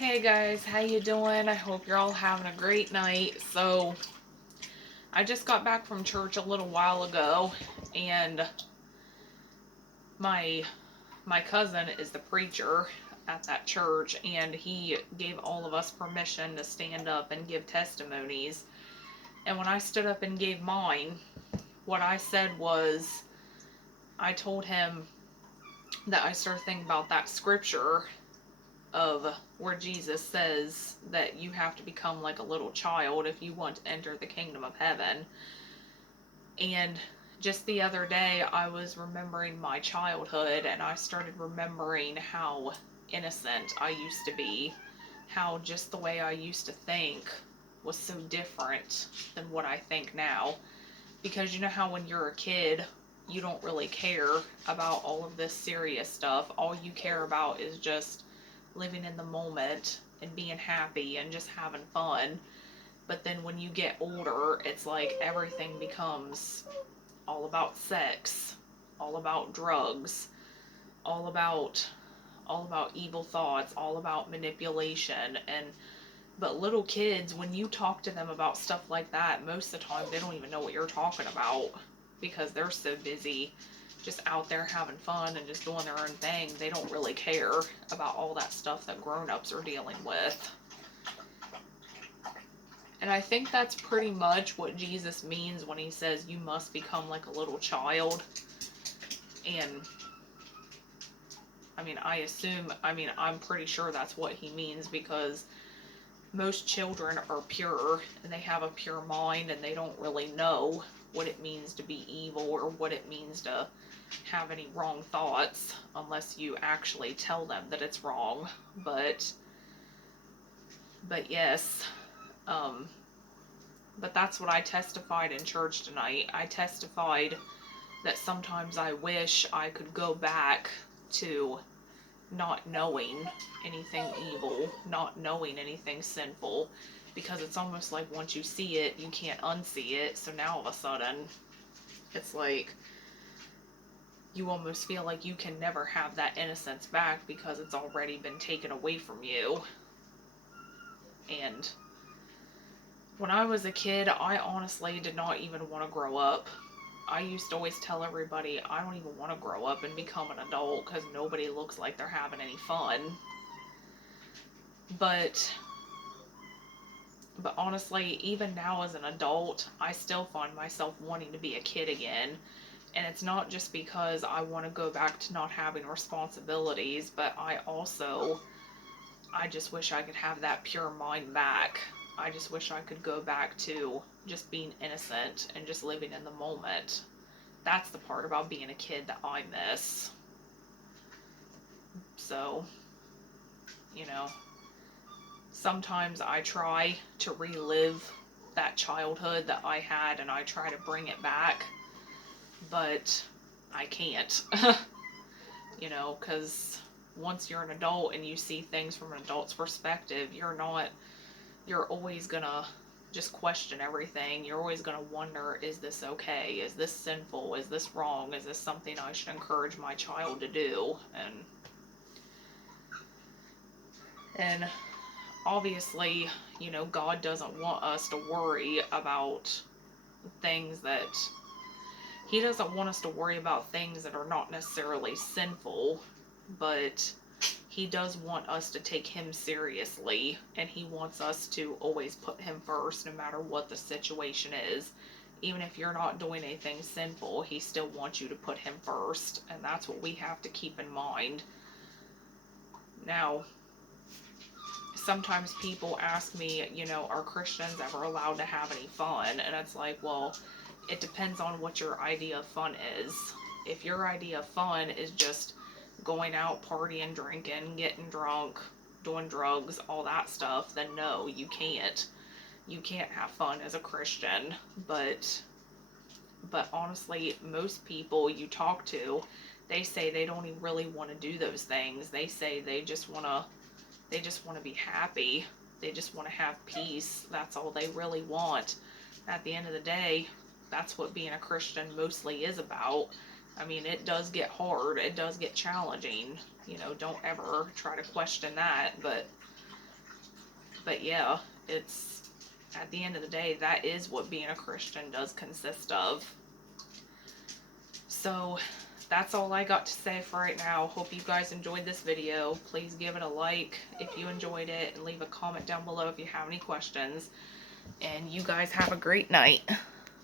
Hey guys, how you doing? I hope you're all having a great night. So, I just got back from church a little while ago, and my my cousin is the preacher at that church, and he gave all of us permission to stand up and give testimonies. And when I stood up and gave mine, what I said was, I told him that I started thinking about that scripture of where Jesus says that you have to become like a little child if you want to enter the kingdom of heaven. And just the other day, I was remembering my childhood, and I started remembering how innocent I used to be, how just the way I used to think was so different than what I think now. Because you know how when you're a kid, you don't really care about all of this serious stuff. All you care about is just living in the moment and being happy and just having fun. But then when you get older, it's like everything becomes all about sex, all about drugs, all about all about evil thoughts, all about manipulation. And but little kids, when you talk to them about stuff like that, most of the time they don't even know what you're talking about because they're so busy just out there having fun and just doing their own thing. They don't really care about all that stuff that grown-ups are dealing with. And I think that's pretty much what Jesus means when he says you must become like a little child. And I'm pretty sure that's what he means because most children are pure and they have a pure mind and they don't really know what it means to be evil or what it means to have any wrong thoughts unless you actually tell them that it's wrong. But yes, um, but that's what I testified in church tonight. I testified that sometimes I wish I could go back to not knowing anything evil, not knowing anything sinful, because it's almost like once you see it, you can't unsee it. So now all of a sudden, it's like you almost feel like you can never have that innocence back because it's already been taken away from you. And when I was a kid, I honestly did not even want to grow up. I used to always tell everybody I don't even want to grow up and become an adult because nobody looks like they're having any fun. But but honestly, even now as an adult, I still find myself wanting to be a kid again. And it's not just because I want to go back to not having responsibilities, but I just wish I could have that pure mind back. I just wish I could go back to just being innocent and just living in the moment. That's the part about being a kid that I miss. So, you know, sometimes I try to relive that childhood that I had and I try to bring it back, but I can't. Because once you're an adult and you see things from an adult's perspective, you're always gonna just question everything. You're always gonna wonder, is this okay? Is this sinful? Is this wrong? Is this something I should encourage my child to do? And obviously, God doesn't want us to worry about things that He doesn't want us to worry about things that are not necessarily sinful, but He does want us to take Him seriously, and He wants us to always put Him first no matter what the situation is. Even if you're not doing anything sinful, He still wants you to put Him first, and that's what we have to keep in mind. Now, sometimes people ask me, are Christians ever allowed to have any fun? And it's like, well, it depends on what your idea of fun is. If your idea of fun is just going out, partying, drinking, getting drunk, doing drugs, all that stuff, then no, you can't. You can't have fun as a Christian. But honestly, most people you talk to, they say they don't even really want to do those things. They say they just want to be happy. They just want to have peace. That's all they really want. At the end of the day, that's what being a Christian mostly is about. I mean, it does get hard. It does get challenging. Don't ever try to question that. But yeah, it's, at the end of the day, that is what being a Christian does consist of. So that's all I got to say for right now. Hope you guys enjoyed this video. Please give it a like if you enjoyed it, and leave a comment down below if you have any questions. And you guys have a great night.